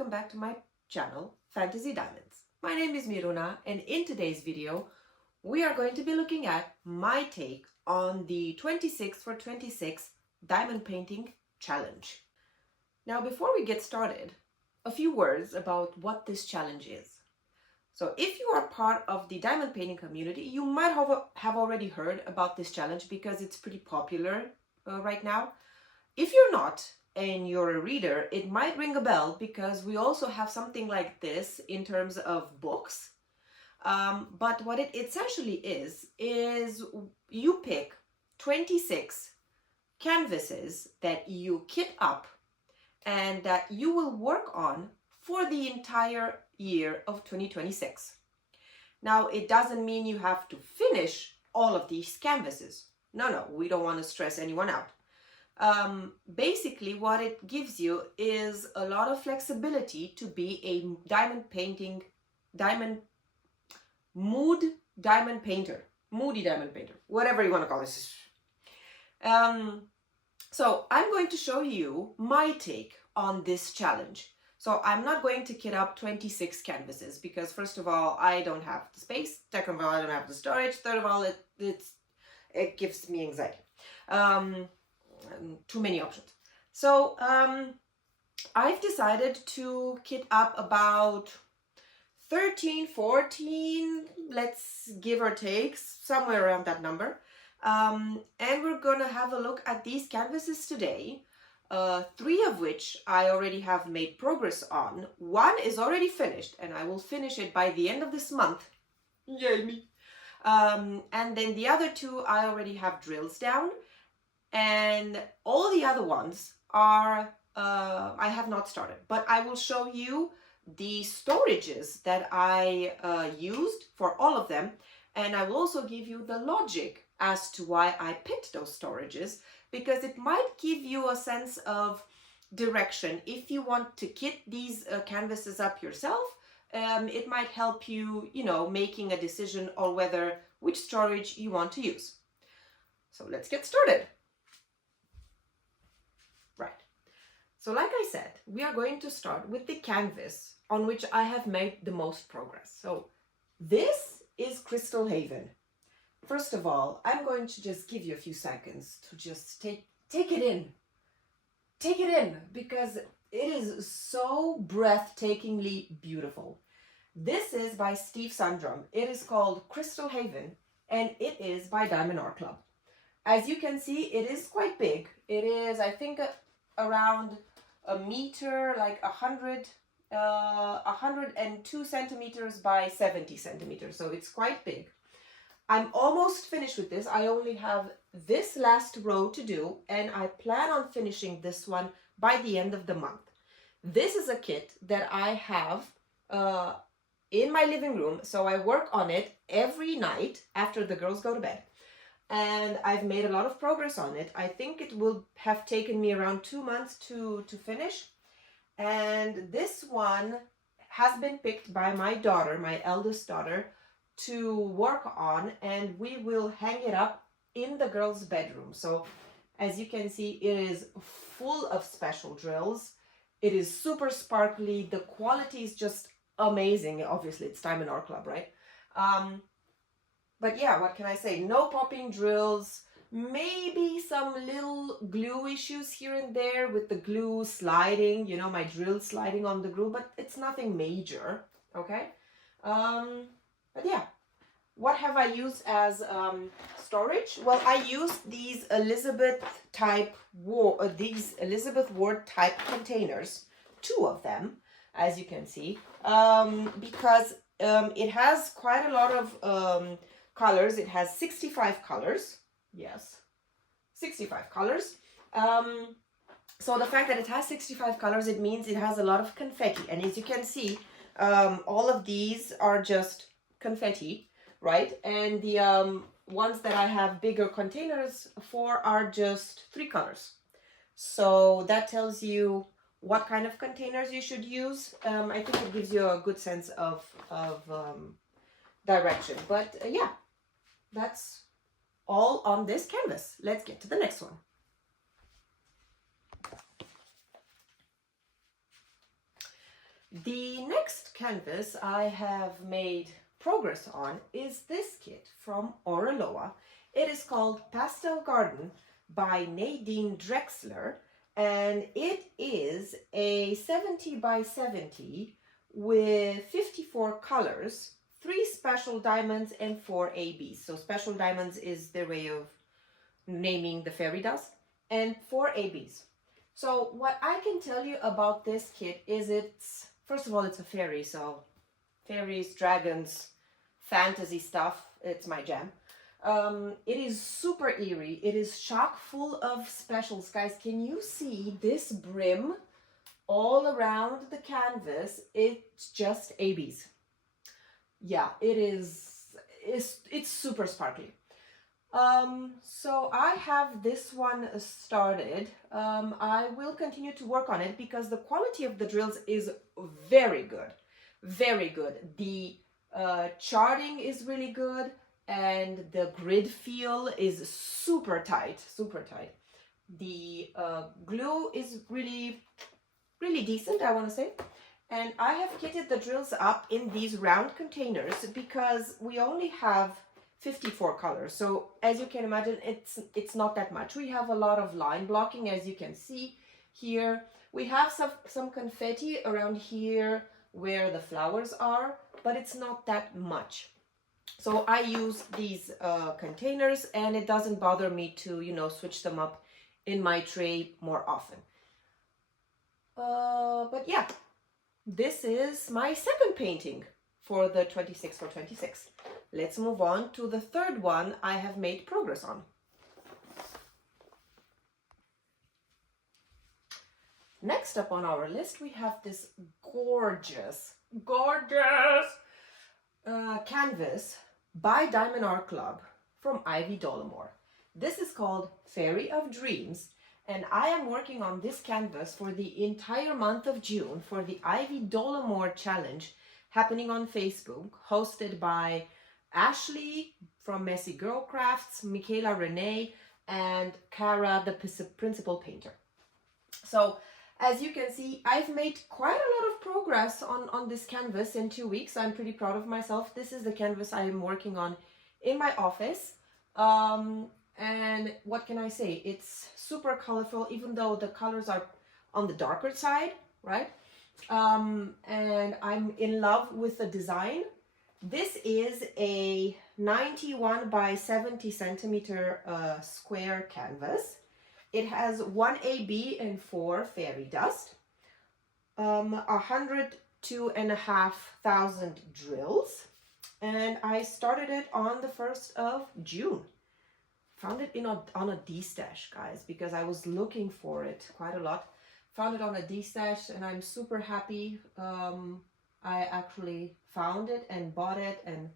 welcome back to my channel, Fantasy Diamonds. My name is Miruna, and in today's video, we are going to be looking at my take on the 26 for 26 Diamond Painting Challenge. Now, before we get started, a few words about what this challenge is. So if you are part of the diamond painting community, you might have already heard about this challenge because it's pretty popular right now. If you're not, and you're a reader, it might ring a bell because we also have something like this in terms of books. But what it essentially is you pick 26 canvases that you kit up and that you will work on for the entire year of 2026. Now, it doesn't mean you have to finish all of these canvases. No, we don't want to stress anyone out. Basically, what it gives you is a lot of flexibility to be a moody diamond painter, whatever you want to call this. So I'm going to show you my take on this challenge. So I'm not going to kit up 26 canvases because first of all, I don't have the space. Second of all, I don't have the storage. Third of all, it gives me anxiety. Too many options. So I've decided to kit up about 13, 14, let's give or take, somewhere around that number. And we're gonna have a look at these canvases today, 3 of which I already have made progress on. 1 is already finished and I will finish it by the end of this month. Yay me! And then the other 2 I already have drills down. And all the other ones are, I have not started, but I will show you the storages that I used for all of them. And I will also give you the logic as to why I picked those storages, because it might give you a sense of direction. If you want to kit these canvases up yourself, it might help you, making a decision on which storage you want to use. So let's get started. So like I said, we are going to start with the canvas on which I have made the most progress. So this is Crystal Haven. First of all, I'm going to just give you a few seconds to just take it in. Take it in, because it is so breathtakingly beautiful. This is by Steve Sundram. It is called Crystal Haven, and it is by Diamond Art Club. As you can see, it is quite big. It is, I think, around a meter, like 102 centimeters by 70 centimeters. So it's quite big. I'm almost finished with this. I only have this last row to do, and I plan on finishing this one by the end of the month. This is a kit that I have in my living room. So I work on it every night after the girls go to bed. And I've made a lot of progress on it. I think it will have taken me around 2 months to finish. And this one has been picked by my daughter, my eldest daughter, to work on, and we will hang it up in the girls' bedroom. So as you can see, it is full of special drills. It is super sparkly. The quality is just amazing. Obviously, it's Diamond Art Club, right? But yeah, what can I say? No popping drills, maybe some little glue issues here and there with the glue sliding, my drill sliding on the glue, but it's nothing major, okay? But yeah, what have I used as storage? Well, I used these Elizabeth Ward type containers, 2 of them, as you can see, because it has quite a lot of colors. It has 65 colors. Yes, 65 colors. So the fact that it has 65 colors, it means it has a lot of confetti. And as you can see, all of these are just confetti, right? And the ones that I have bigger containers for are just 3 colors. So that tells you what kind of containers you should use. I think it gives you a good sense of direction. But yeah, that's all on this canvas. Let's get to the next one. The next canvas I have made progress on is this kit from ORALOA. It is called Pastel Garden by Nadine Drexler, and it is a 70 by 70 with 54 colors, 3 special diamonds and 4 ABs. So special diamonds is their way of naming the fairy dust, and 4 ABs. So what I can tell you about this kit is it's, first of all, it's a fairy, so fairies, dragons, fantasy stuff, it's my jam. It is super eerie. It is chock full of specials. Guys, can you see this brim all around the canvas? It's just ABs. Yeah, it's super sparkly. So I have this one started. I will continue to work on it because the quality of the drills is very good. Very good. The charting is really good, and the grid feel is super tight, super tight. The glue is really decent, I want to say. And I have kitted the drills up in these round containers because we only have 54 colors. So as you can imagine, it's not that much. We have a lot of line blocking, as you can see here. We have some confetti around here where the flowers are, but it's not that much. So I use these containers, and it doesn't bother me to, you know, switch them up in my tray more often. But yeah, this is my second painting for the 26 for 26. Let's move on to the third one I have made progress on. Next up on our list, we have this gorgeous canvas by Diamond Art Club from Ivy Dolamore. This is called Fairy of Dreams, and I am working on this canvas for the entire month of June for the Ivy Dolamore challenge happening on Facebook, hosted by Ashley from Messy Girl Crafts, Michaela Renee, and Cara, the principal painter. So as you can see, I've made quite a lot of progress on this canvas in 2 weeks. I'm pretty proud of myself. This is the canvas I am working on in my office. And what can I say? It's super colorful, even though the colors are on the darker side, right? And I'm in love with the design. This is a 91 by 70 centimeter square canvas. It has 1 AB and 4 fairy dust, 102,500 drills, and I started it on the 1st of June. Found it on a D-stash, guys, because I was looking for it quite a lot. Found it on a D-stash, and I'm super happy. I actually found it and bought it, and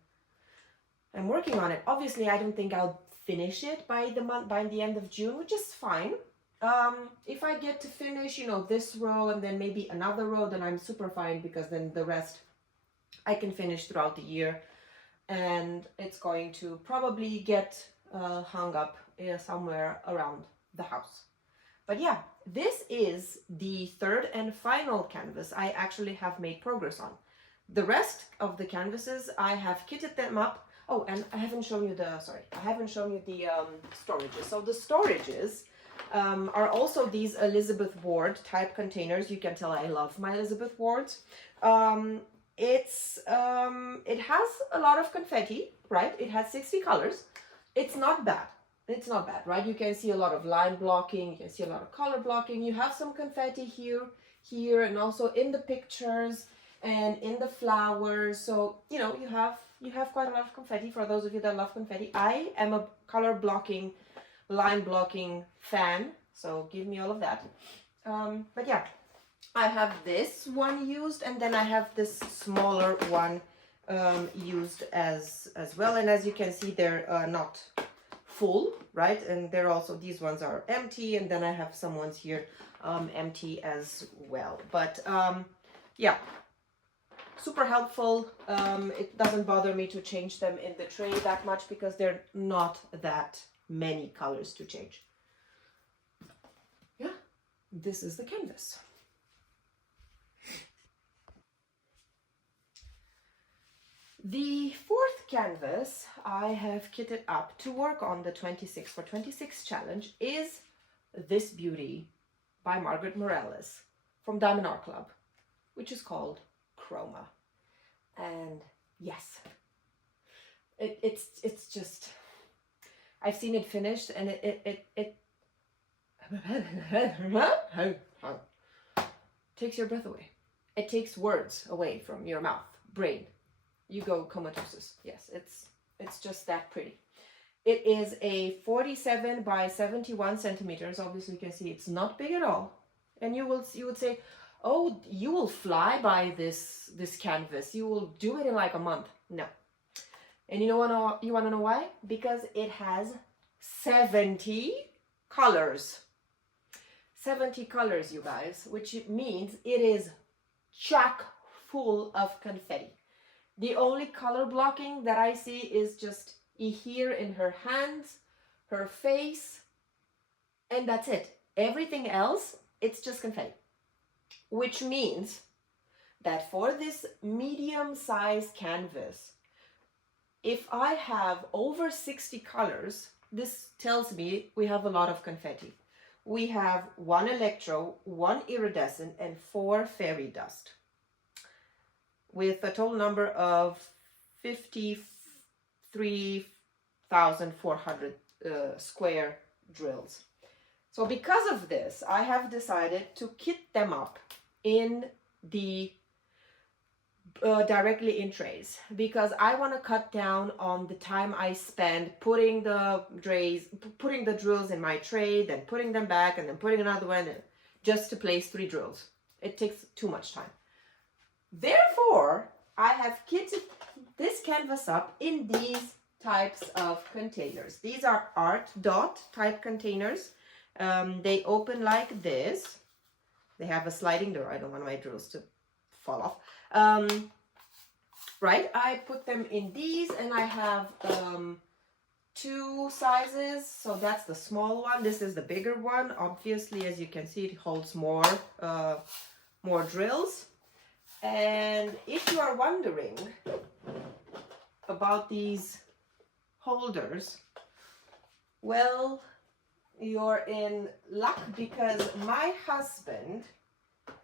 I'm working on it. Obviously, I don't think I'll finish it by the end of June, which is fine. If I get to finish, you know, this row and then maybe another row, then I'm super fine, because then the rest I can finish throughout the year, and it's going to probably get hung up somewhere around the house. But yeah, this is the third and final canvas I actually have made progress on. The rest of the canvases, I have kitted them up. Oh, and I haven't shown you the, storages. So the storages are also these Elizabeth Ward type containers. You can tell I love my Elizabeth Wards. It has a lot of confetti, right? It has 60 colors. It's not bad. It's not bad, right? You can see a lot of line blocking. You can see a lot of color blocking. You have some confetti here, and also in the pictures and in the flowers. So, you know, you have quite a lot of confetti for those of you that love confetti. I am a color blocking, line blocking fan, so give me all of that. But yeah, I have this one used, and then I have this smaller one used as well. And as you can see, they're not full, right? And they're also, these ones are empty, and then I have some ones here empty as well. But yeah, super helpful. It doesn't bother me to change them in the tray that much, because they're not that many colors to change. Yeah, this is the canvas. The fourth canvas I have kitted up to work on the 26 for 26 challenge is this beauty by Margaret Morales from Diamond Art Club, which is called Chroma. And yes, it's just, I've seen it finished and it takes your breath away. It takes words away from your mouth, brain. You go comatose. Yes, it's just that pretty. It is a 47 by 71 centimeters. Obviously, you can see it's not big at all. And you would say, oh, you will fly by this canvas. You will do it in like a month. No. And you want to know why? Because it has 70 colors. 70 colors, you guys, which means it is chock full of confetti. The only color blocking that I see is just here in her hands, her face, and that's it. Everything else, it's just confetti. Which means that for this medium-sized canvas, if I have over 60 colors, this tells me we have a lot of confetti. We have 1 electro, 1 iridescent, and 4 fairy dust, with a total number of 53,400 square drills. So because of this, I have decided to kit them up in the directly in trays, because I want to cut down on the time I spend putting the drills in my tray, then putting them back, and then putting another one just to place 3 drills. It takes too much time. Therefore, I have kitted this canvas up in these types of containers. These are art dot type containers. They open like this. They have a sliding door. I don't want my drills to fall off. Right, I put them in these, and I have 2 sizes. So that's the small one. This is the bigger one. Obviously, as you can see, it holds more drills. And if you are wondering about these holders, well, you're in luck, because my husband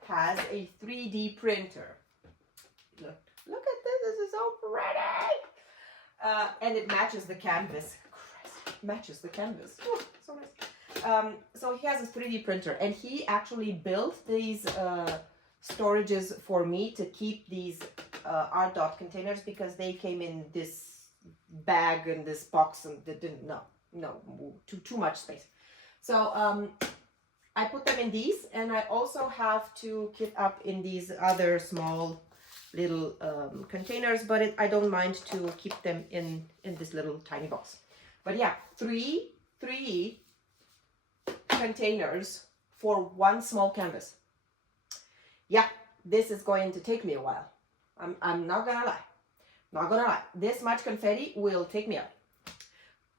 has a 3D printer. Look at this. This is so pretty. And it matches the canvas. Christ, it matches the canvas. Oh, so nice. So he has a 3D printer, and he actually built these storages for me to keep these art dot containers, because they came in this bag and this box, and they didn't too much space. So I put them in these, and I also have to kit up in these other small little containers, but I don't mind to keep them in this little tiny box. But yeah, three containers for 1 small canvas. Yeah, this is going to take me a while. I'm not gonna lie. This much confetti will take me out,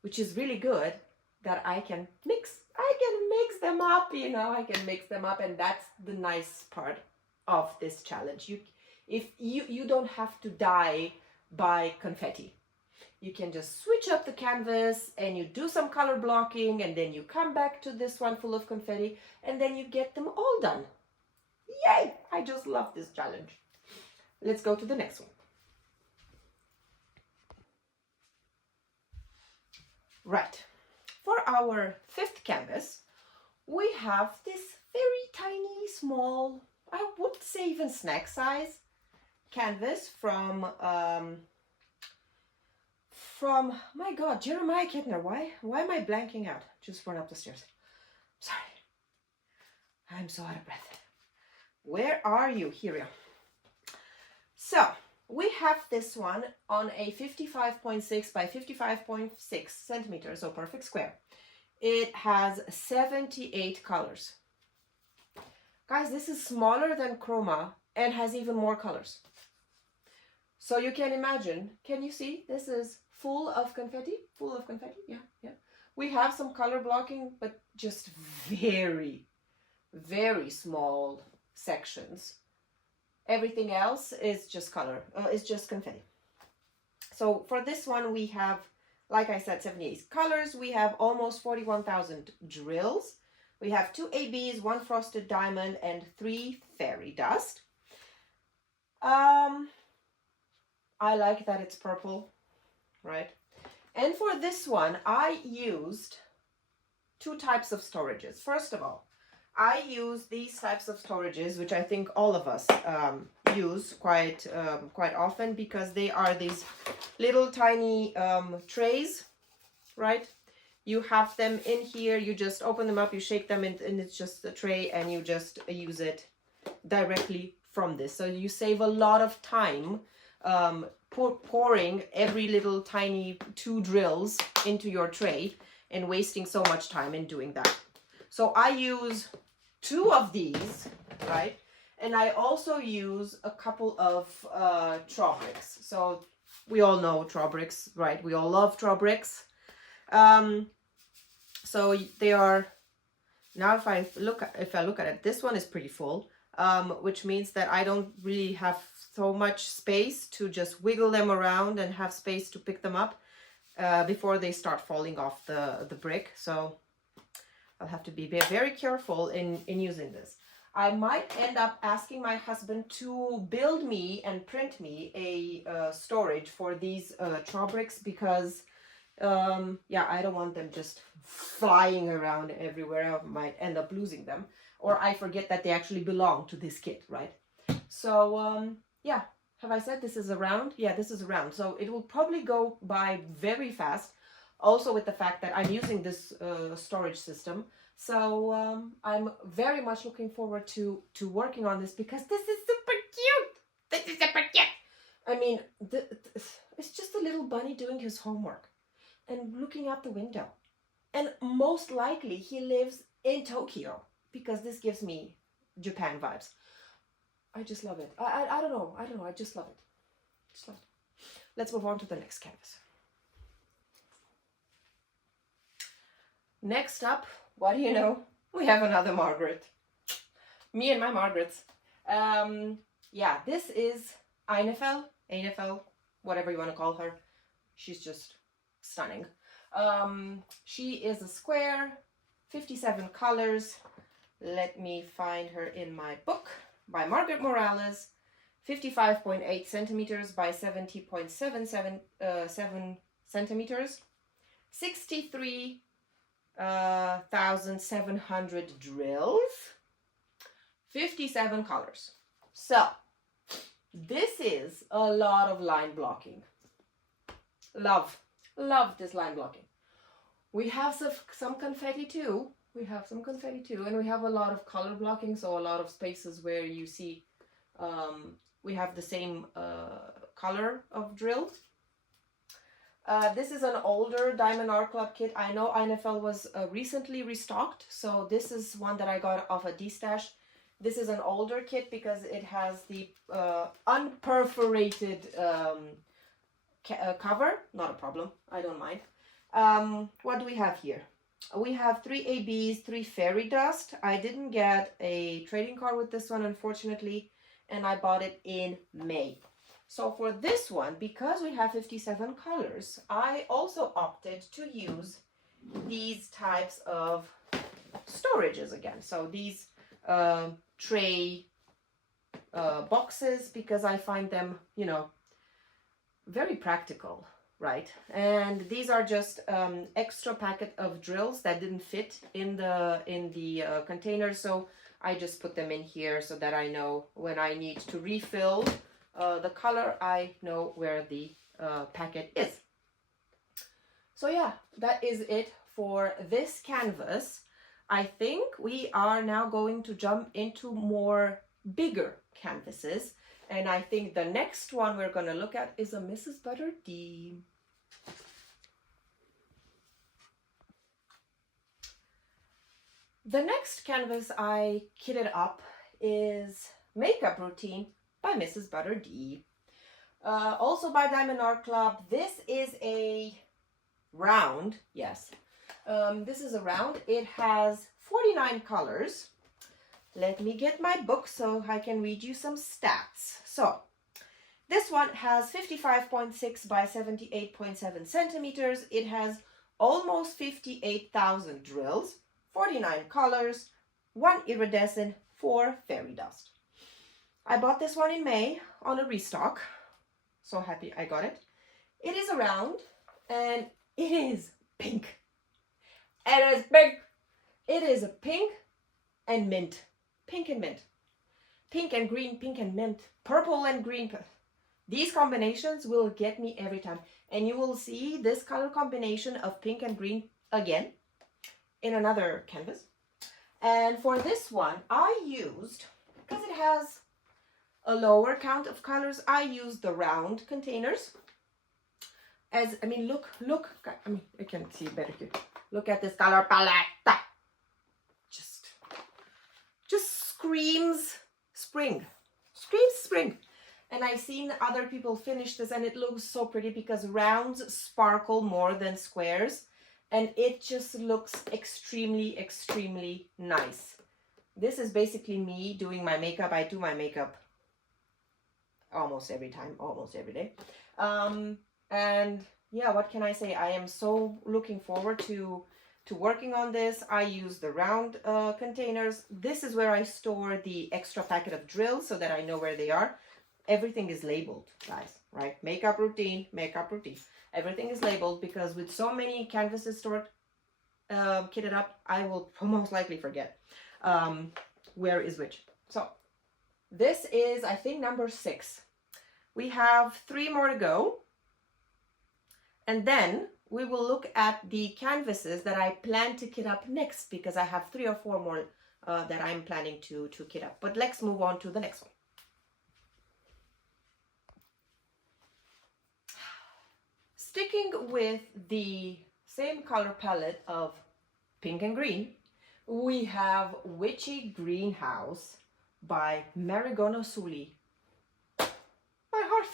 which is really good that I can mix them up, you know. I can mix them up, and that's the nice part of this challenge. You don't have to die by confetti. You can just switch up the canvas, and you do some color blocking, and then you come back to this one full of confetti, and then you get them all done. Yay! I just love this challenge. Let's go to the next one. Right. For our 5th canvas, we have this very tiny, small, I would say even snack size canvas from my God, Jeremiah Ketner. Why am I blanking out? Just run up the stairs. Sorry. I'm so out of breath. Where are you? Here we are. So we have this one on a 55.6 by 55.6 centimeters, so perfect square. It has 78 colors. Guys, this is smaller than Chroma and has even more colors. So you can imagine, can you see? This is full of confetti, yeah. We have some color blocking, but just very, very small sections. Everything else is just color, is just confetti. So for this one, we have, like I said, 78 colors. We have almost 41,000 drills. We have 2 ABs, 1 frosted diamond, and 3 fairy dust. I like that it's purple, right? And for this one, I used 2 types of storages. First of all, I use these types of storages, which I think all of us use quite often, because they are these little tiny trays, right? You have them in here, you just open them up, you shake them, and it's just a tray, and you just use it directly from this. So you save a lot of time pouring every little tiny 2 drills into your tray and wasting so much time in doing that. So I use 2 of these, right? And I also use a couple of Trobricks. So we all know Trobricks, right? We all love Trobricks. So they are, now if I look at it, this one is pretty full, which means that I don't really have so much space to just wiggle them around and have space to pick them up before they start falling off the brick. So I'll have to be very careful in using this. I might end up asking my husband to build me and print me a storage for these Trobricks, because yeah, I don't want them just flying around everywhere. I might end up losing them, or I forget that they actually belong to this kit, right? So yeah, have I said this is a round? Yeah, this is a round, so it will probably go by very fast. Also with the fact that I'm using this storage system. So I'm very much looking forward to working on this, because this is super cute. This is super cute. I mean, it's just a little bunny doing his homework and looking out the window. And most likely he lives in Tokyo, because this gives me Japan vibes. I just love it. I don't know. I just love it. Just love it. Let's move on to the next canvas. Next up, what do you know? We have another Margaret. Me and my Margarets. Yeah, this is Ainefel, whatever you want to call her. She's just stunning. She is a square, 57 colors. Let me find her in my book, by Margaret Morales, 55.8 centimeters by 70.77 centimeters, 63,700 drills, 57 colors. So this is a lot of line blocking. Love this line blocking. We have some confetti too. And we have a lot of color blocking, so a lot of spaces where you see we have the same color of drill. This is an older Diamond Art Club kit. I know Ainefel was recently restocked, so this is one that I got off a D-stash. This is an older kit because it has the unperforated cover. Not a problem, I don't mind. What do we have here? We have 3 ABs, 3 fairy dust. I didn't get a trading card with this one, unfortunately, and I bought it in May. So for this one, because we have 57 colors, I also opted to use these types of storages again. So these tray boxes, because I find them, you know, very practical, right? And these are just extra packet of drills that didn't fit in the container, so I just put them in here so that I know when I need to refill the color, I know where the packet is. So yeah, that is it for this canvas. I think we are now going to jump into more bigger canvases, and I think the next one we're going to look at is a MrsButterD. The next canvas I kitted up is Makeup Routine by MrsButterD. Also by Diamond Art Club. This is a round, yes. This is a round. It has 49 colors. Let me get my book so I can read you some stats. So, This one has 55.6 by 78.7 centimeters. It has almost 58,000 drills, 49 colors, 1 iridescent, 4 fairy dust. I bought this one in May on a restock. So happy I got it. It is a round and it is pink. It is pink. It is a pink and mint. Pink and mint. Pink and green, pink and mint. Purple and green. These combinations will get me every time. And you will see this color combination of pink and green again in another canvas. And for this one, I used, because it has a lower count of colors, I used the round containers. As, I mean, look, I mean, you can see better here. Look at this color palette. Just screams spring. Screams spring. And I've seen other people finish this and it looks so pretty because rounds sparkle more than squares. And it just looks extremely, extremely nice. This is basically me doing my makeup. I do my makeup almost every time, almost every day. And yeah, what can I say? I am so looking forward to working on this. I use the round containers. This is where I store the extra packet of drills so that I know where they are. Everything is labeled, guys, right? Makeup routine, makeup routine. Everything is labeled because with so many canvases stored, kitted up, I will most likely forget where is which. So this is, I think, number 6. We have 3 more to go. And then we will look at the canvases that I plan to kit up next because I have 3 or 4 more that I'm planning to kit up. But let's move on to the next one. Sticking with the same color palette of pink and green, we have Witchy Greenhouse by Marigona Suli. My heart.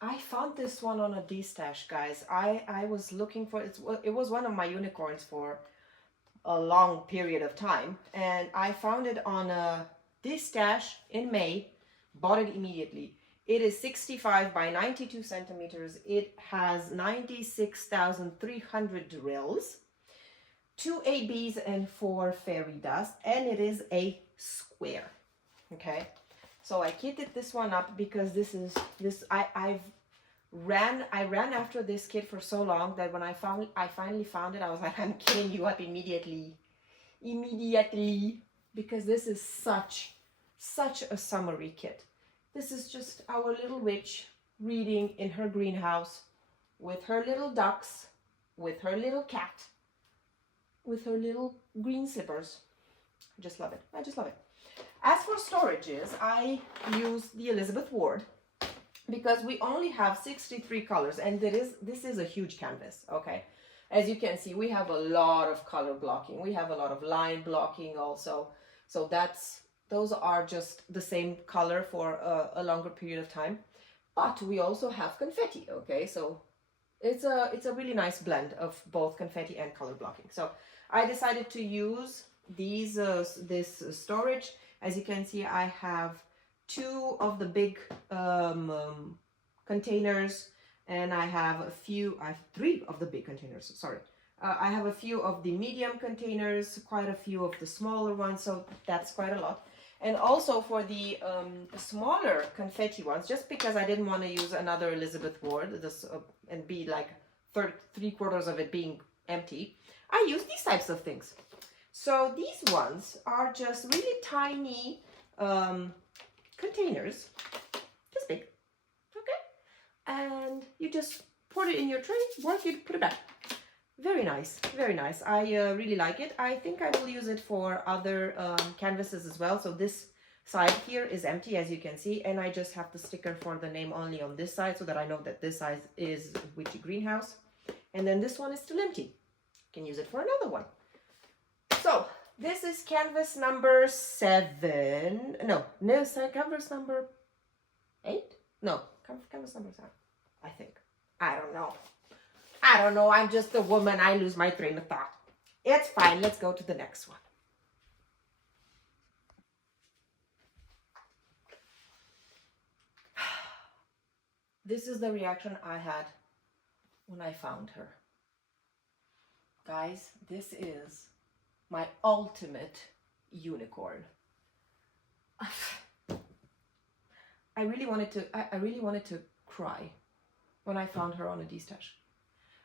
I found this one on a D-stash, guys. I was looking for it. It was one of my unicorns for a long period of time, and I found it on a D-stash in May. Bought it immediately. It is 65 by 92 centimeters. It has 96,300 drills, 2 ABs and 4 fairy dust, and it is a square. Okay, so I kitted this one up because I ran after this kit for so long that when I finally found it, I was like, I'm kitting you up immediately, because this is such a summery kit. This is just our little witch reading in her greenhouse with her little ducks, with her little cat, with her little green slippers. I just love it. I just love it. As for storages, I use the Elizabeth Ward because we only have 63 colors and this is a huge canvas, okay? As you can see, we have a lot of color blocking. We have a lot of line blocking also. So those are just the same color for a longer period of time. But we also have confetti, okay? So it's a really nice blend of both confetti and color blocking. So I decided to use this storage. As you can see, I have 2 of the big containers, and I have 3 of the big containers, sorry. I have a few of the medium containers, quite a few of the smaller ones, so that's quite a lot. And also for the smaller confetti ones, just because I didn't want to use another Elizabeth Ward and be like 3/4 of it being empty, I use these types of things. So these ones are just really tiny containers, this big, okay? And you just put it in your tray, work it, put it back. Very nice, very nice. I really like it. I think I will use it for other canvases as well. So this side here is empty, as you can see, and I just have the sticker for the name only on this side so that I know that this side is Witchy Greenhouse. And then this one is still empty. Can use it for another one. So this is canvas number 7. No, canvas number 8? No, canvas number 7, I think. I don't know. I'm just a woman. I lose my train of thought. It's fine. Let's go to the next one. This is the reaction I had when I found her. Guys, this is my ultimate unicorn. I really wanted to cry when I found her on a D-stash.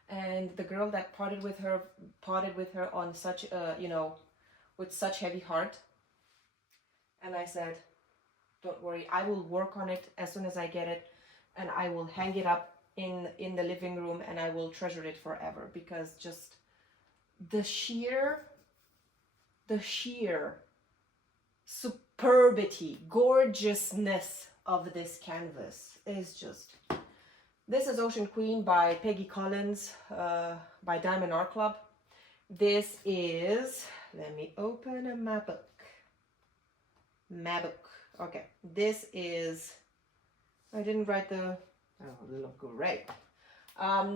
And the girl that parted with her on such a, you know, with such heavy heart. And I said, don't worry, I will work on it as soon as I get it, and I will hang it up in the living room, and I will treasure it forever, because just the sheer superbity, gorgeousness of this canvas is just... This is Ocean Queen by Peggy Collins, by Diamond Art Club. This is, let me open a map book. Okay, this is, I didn't write the, oh, look great.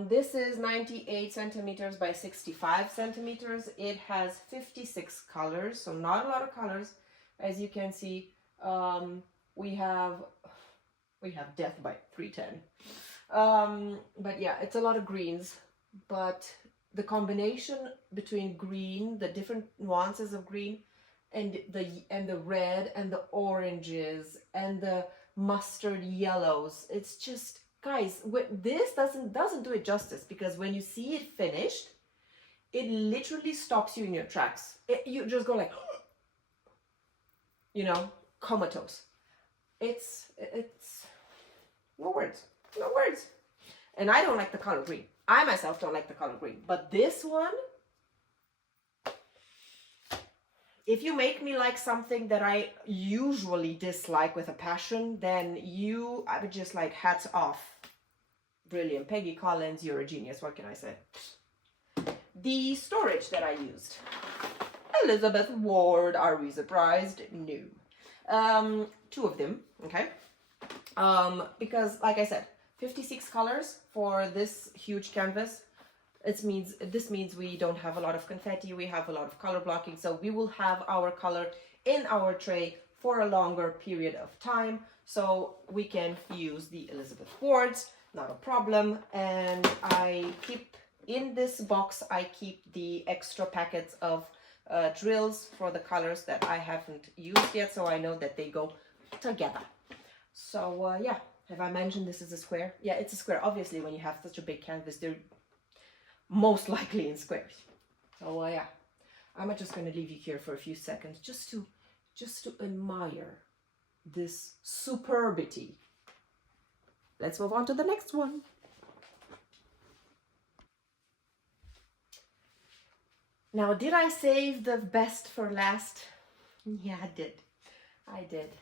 This is 98 centimeters by 65 centimeters. It has 56 colors, so not a lot of colors. As you can see, we have Death by 310. But yeah, it's a lot of greens, but the combination between green, the different nuances of green, and the red and the oranges and the mustard yellows, it's just, guys, this doesn't do it justice, because when you see it finished, it literally stops you in your tracks. You just go like, you know, comatose. It's no words. And I don't like the color green. I myself don't like the color green. But this one, if you make me like something that I usually dislike with a passion, then I would just like, hats off. Brilliant. Peggy Collins, you're a genius. What can I say? The storage that I used. Elizabeth Ward, are we surprised? No. 2 of them, okay? Because, like I said, 56 colors for this huge canvas. This means we don't have a lot of confetti, we have a lot of color blocking, so we will have our color in our tray for a longer period of time, so we can use the Elizabeth Wards, not a problem. And I keep, in this box, I keep the extra packets of drills for the colors that I haven't used yet, so I know that they go together. So yeah, have I mentioned this is a square? Yeah, it's a square. Obviously, when you have such a big canvas, they're most likely in squares. So yeah, I'm just going to leave you here for a few seconds just to admire this superbity. Let's move on to the next one. Now, did I save the best for last? Yeah, I did.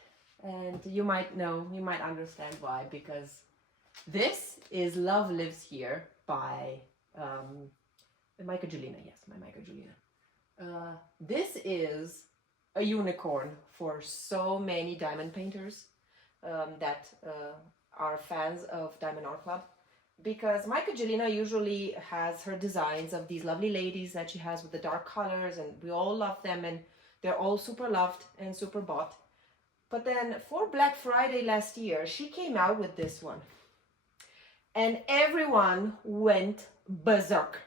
And you might understand why, because this is Love Lives Here by Mika Jelina. Yes, my Mika Jelina. This is a unicorn for so many diamond painters that are fans of Diamond Art Club, because Mika Jelina usually has her designs of these lovely ladies that she has with the dark colors, and we all love them, and they're all super loved and super bought. But then for Black Friday last year, she came out with this one. And everyone went berserk.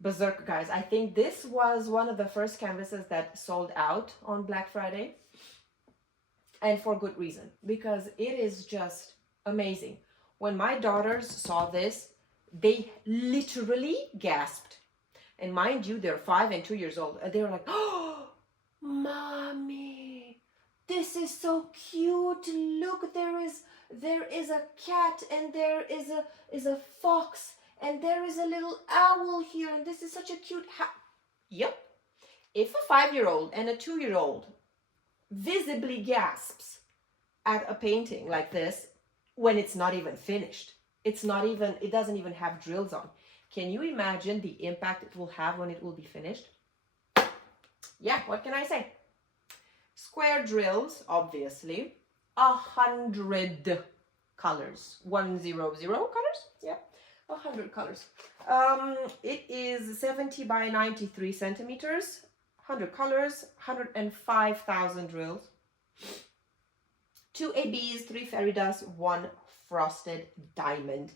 Berserk, guys. I think this was one of the first canvases that sold out on Black Friday. And for good reason. Because it is just amazing. When my daughters saw this, they literally gasped. And mind you, they're 5 and 2 years old. And they were like, oh, Mommy, this is so cute. Look, there is a cat, and there is a fox, and there is a little owl here, and this is such a cute Yep. If a 5-year-old and a 2-year-old visibly gasps at a painting like this when it's not even finished, it doesn't even have drills on, can you imagine the impact it will have when it will be finished? Yeah, what can I say? Square drills, obviously. 100 colors. 100 colors? Yeah, 100 colors. It is 70 by 93 centimeters. 100 colors, 105,000 drills. 2 ABs, 3 fairy dust, 1 frosted diamond.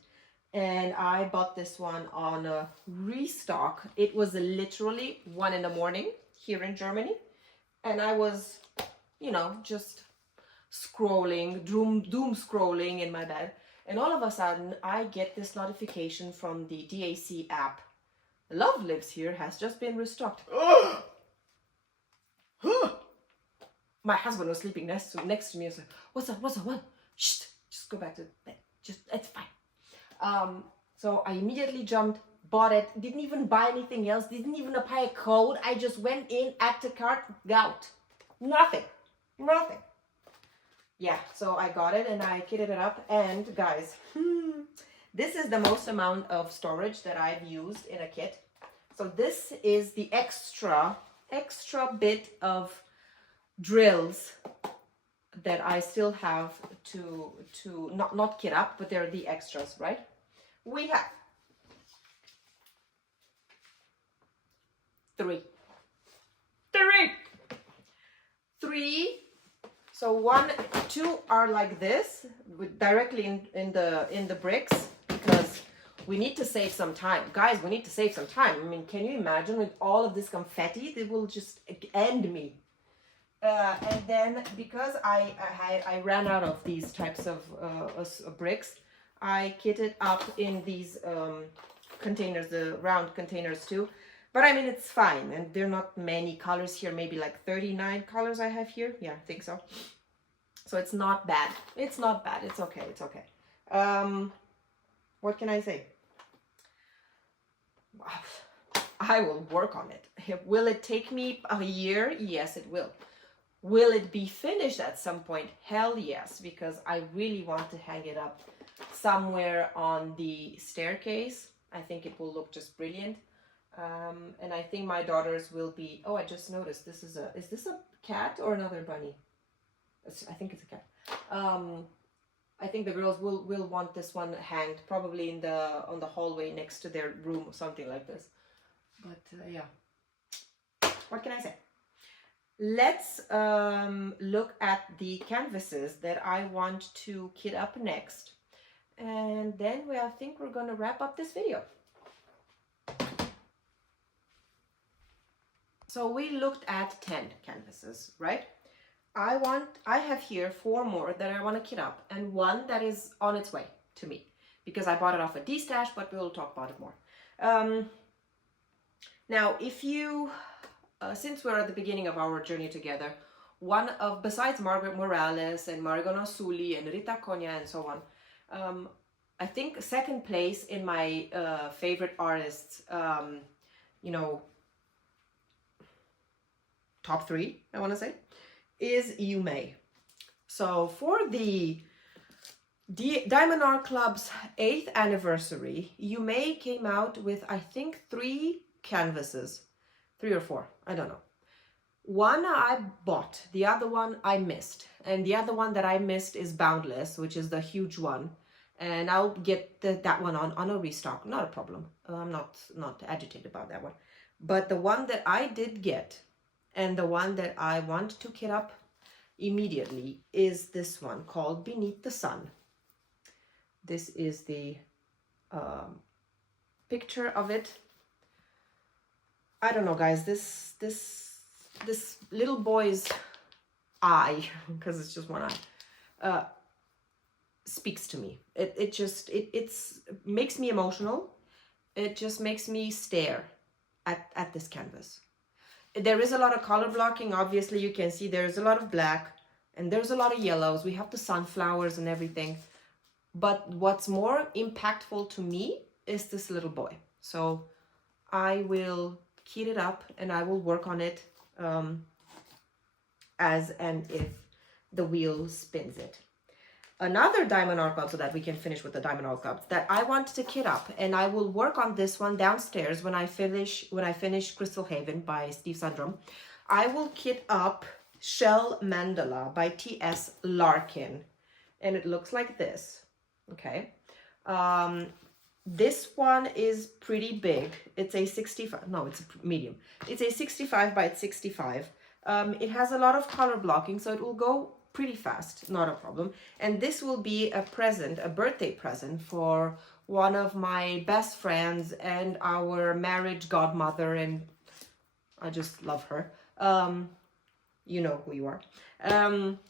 And I bought this one on a restock. It was literally 1 in the morning here in Germany. And I was, you know, just scrolling, doom scrolling in my bed. And all of a sudden, I get this notification from the DAC app. Love Lives Here has just been restocked. My husband was sleeping next to me. I was like, what's up, what? Shh, just go back to bed. It's fine. So I immediately jumped, bought it, didn't even buy anything else, didn't even apply a code. I just went in, add to cart, out. Nothing. Yeah, so I got it and I kitted it up. And guys, this is the most amount of storage that I've used in a kit. So this is the extra bit of drills that I still have to not kit up, but they're the extras, right? We have 3. So 1, 2 are like this, directly in the bricks, because we need to save some time. Guys, we need to save some time. I mean, can you imagine with all of this confetti? They will just end me. And then because I ran out of these types of bricks, I kitted up in these containers, the round containers too. But I mean, it's fine. And there are not many colors here, maybe like 39 colors I have here. Yeah, I think so. So it's not bad. It's not bad. It's okay. It's okay. What can I say? I will work on it. Will it take me a year? Yes, it will. Will it be finished at some point? Hell yes, because I really want to hang it up somewhere on the staircase. I think it will look just brilliant. And I think my daughters will be, oh, I just noticed this is this a cat or another bunny? I think it's a cat. I think the girls will want this one hanged probably on the hallway next to their room or something like this. But yeah, what can I say? Let's look at the canvases that I want to kit up next. And then I think we're going to wrap up this video. So we looked at 10 canvases, right? I have here 4 more that I want to kit up, and 1 that is on its way to me because I bought it off a D-stash, but we'll talk about it more. Now, if you, since we're at the beginning of our journey together, besides Margaret Morales and Marigona Suli and Rita Konya and so on, I think second place in my favorite artists, you know, top 3, I want to say, is Yume. So for the Diamond Art Club's 8th anniversary, Yume came out with, I think, 3 canvases, 3 or 4, I don't know. 1 I bought, the other one I missed, and the other one that I missed is Boundless, which is the huge one, and I'll get that one on a restock, not a problem. I'm not agitated about that one. But the one that I did get, and the one that I want to kit up immediately, is this one called Beneath the Sun. This is the picture of it. I don't know, guys, this little boy's eye, because it's just one eye, speaks to me. It makes me emotional. It just makes me stare at this canvas. There is a lot of color blocking. Obviously, you can see there's a lot of black and there's a lot of yellows. We have the sunflowers and everything. But what's more impactful to me is this little boy. So I will kit it up and I will work on it as and if the wheel spins it. Another Diamond Art Club, so that we can finish with the Diamond Art Club, that I want to kit up, and I will work on this one downstairs when I finish Crystal Haven by Steve Sundram. I will kit up Shell Mandala by T.S. Larkin, and it looks like this. Okay, this one is pretty big. It's a 65. No, it's a medium. It's a 65 by 65. It has a lot of color blocking, so it will go pretty fast, not a problem. And this will be a present, a birthday present for one of my best friends and our marriage godmother, and I just love her. You know who you are.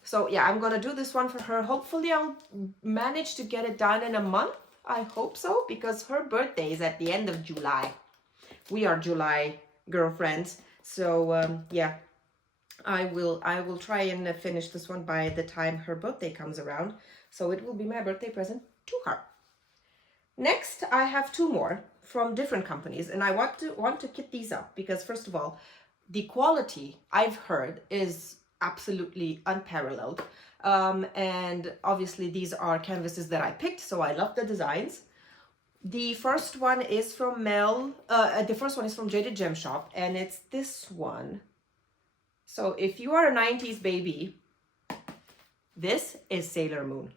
So yeah, I'm gonna do this one for her. Hopefully I'll manage to get it done in a month. I hope so, because her birthday is at the end of July. We are July girlfriends. So yeah, I will try and finish this one by the time her birthday comes around. So it will be my birthday present to her. Next, I have two more from different companies, and I want to kit these up because, first of all, the quality I've heard is absolutely unparalleled. And obviously these are canvases that I picked, so I love the designs. The first one is from Jaded Gem Shop, and it's this one. So if you are a 90s baby, this is Sailor Moon.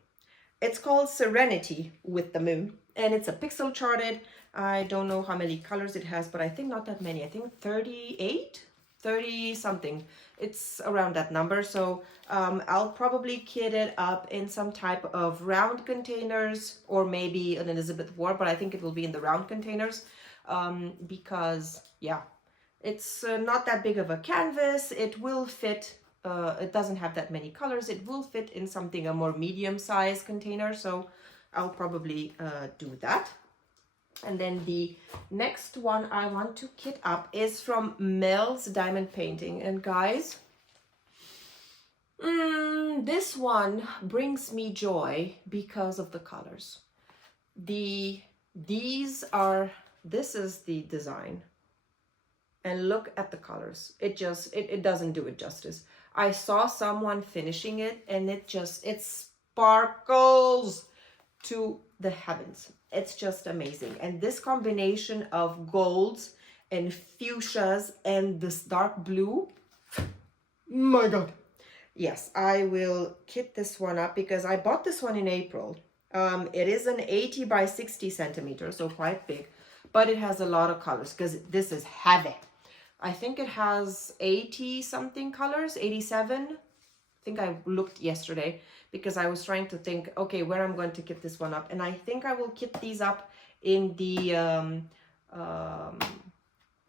It's called Serenity with the Moon, and it's a pixel charted. I don't know how many colors it has, but I think not that many. I think 38, 30 something. It's around that number. So I'll probably kit it up in some type of round containers, or maybe an Elizabeth Ward, but I think it will be in the round containers because yeah, it's not that big of a canvas. It will fit. It doesn't have that many colors. It will fit in something, a more medium-sized container. So I'll probably do that. And then the next one I want to kit up is from Mel's Diamond Painting. And guys, this one brings me joy because of the colors. This is the design. And look at the colors. It doesn't do it justice. I saw someone finishing it, and it sparkles to the heavens. It's just amazing. And this combination of golds and fuchsias and this dark blue, my God. Yes, I will kit this one up because I bought this one in April. It is an 80 by 60 centimeters, so quite big, but it has a lot of colors because this is heavy. I think it has 80 something colors, 87. I think I looked yesterday because I was trying to think, okay, where I'm going to kit this one up. And I think I will kit these up in the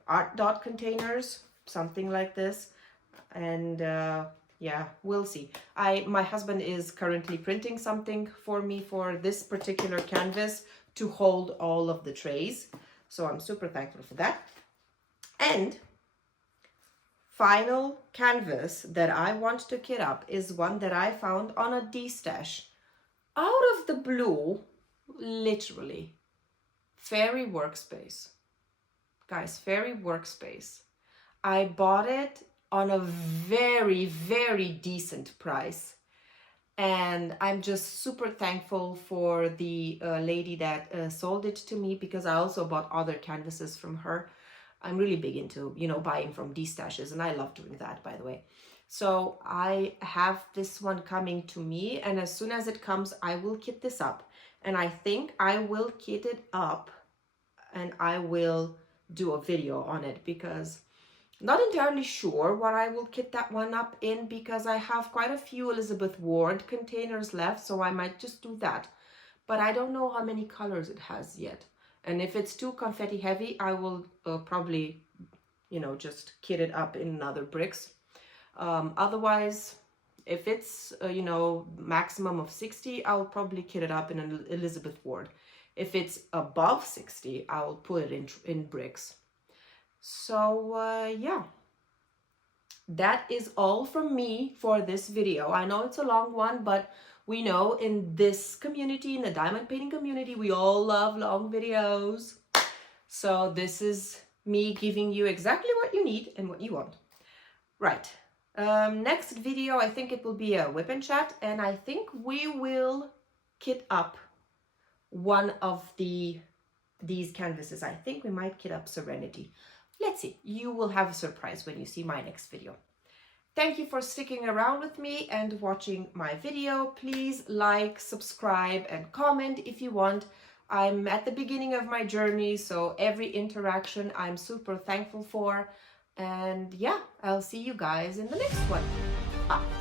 art dot containers, something like this. And yeah, we'll see. My husband is currently printing something for me for this particular canvas to hold all of the trays. So I'm super thankful for that. And final canvas that I want to kit up is one that I found on a D-stash. Out of the blue, literally. Fairy Workspace. Guys, Fairy Workspace. I bought it on a very, very decent price. And I'm just super thankful for the lady that sold it to me, because I also bought other canvases from her. I'm really big into, buying from D-stashes, and I love doing that, by the way. So I have this one coming to me, and as soon as it comes, I will kit this up. And I think I will kit it up, and I will do a video on it, because not entirely sure what I will kit that one up in, because I have quite a few Elizabeth Ward containers left, so I might just do that. But I don't know how many colors it has yet. And if it's too confetti heavy, I will probably, just kit it up in other bricks. Otherwise, if it's, maximum of 60, I'll probably kit it up in an Elizabeth Ward. If it's above 60, I'll put it in bricks. So, yeah. That is all from me for this video. I know it's a long one, but we know in this community, in the diamond painting community, we all love long videos. So this is me giving you exactly what you need and what you want. Right. Next video, I think it will be a whip and chat. And I think we will kit up one of these canvases. I think we might kit up Serenity. Let's see. You will have a surprise when you see my next video. Thank you for sticking around with me and watching my video. Please like, subscribe, and comment if you want. I'm at the beginning of my journey, so every interaction I'm super thankful for. And yeah, I'll see you guys in the next one. Bye.